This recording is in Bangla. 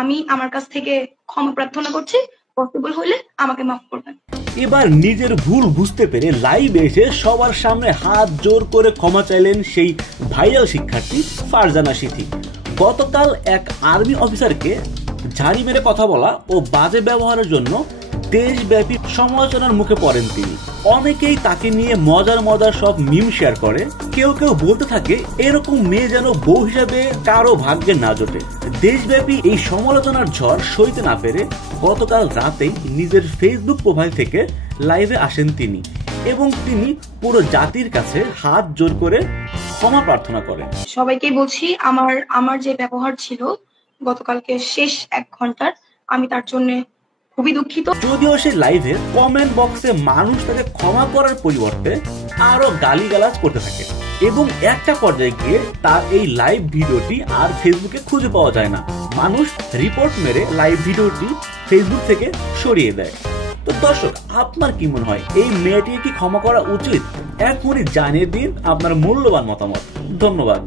আমি আমার কাছ থেকে ক্ষমা প্রার্থনা করছি, পসিবল হলে আমাকে মাফ করবেন। এবার নিজের ভুল বুঝতে পেরে লাইভে এসে সবার সামনে হাত জোর করে ক্ষমা চাইলেন সেই ভাইরাল শিক্ষার্থী ফারজানা সিথি। গতকাল এক আর্মি অফিসারকে ঝাড়ি মেরে কথা বলা ও বাজে ব্যবহারের জন্য দেশব্যাপী সমালোচনার মুখে পড়েন তিনি। অনেকেই তাকে নিয়ে মজার মজার সব মিম শেয়ার করে। কেউ কেউ বলতে থাকে এরকম মেয়ে যেন বউ হিসাবে কারো ভাগ্যে না জোটে। দেশব্যাপী এই সমালোচনার ঝড় সইতে না পেরে গতকাল রাতেই নিজের ফেসবুক প্রোফাইল থেকে লাইভে আসেন তিনি এবং তিনি পুরো জাতির কাছে হাত জোর করে ক্ষমা প্রার্থনা করেন। সবাইকে বলছি আমার যে ব্যবহার ছিল গতকালকে শেষ 1 ঘন্টার, আমি তার জন্য খুবই দুঃখিত। যদিও সে লাইভে কমেন্ট বক্সে মানুষ তাকে ক্ষমা করার পরিবর্তে আরো গালিগালাজ করতে থাকে এবং একটা পর্যায়ে গিয়ে তার এই লাইভ ভিডিওটি আর ফেসবুকে খুঁজে পাওয়া যায় না। মানুষ রিপোর্ট মেরে লাইভ ভিডিওটি ফেসবুক থেকে সরিয়ে দেয়। তো দর্শক, আপনার কি মনে হয় এই মেয়েটিকে কি ক্ষমা করা উচিত? এখনই জানিয়ে দিন আপনার মূল্যবান মতামত। ধন্যবাদ।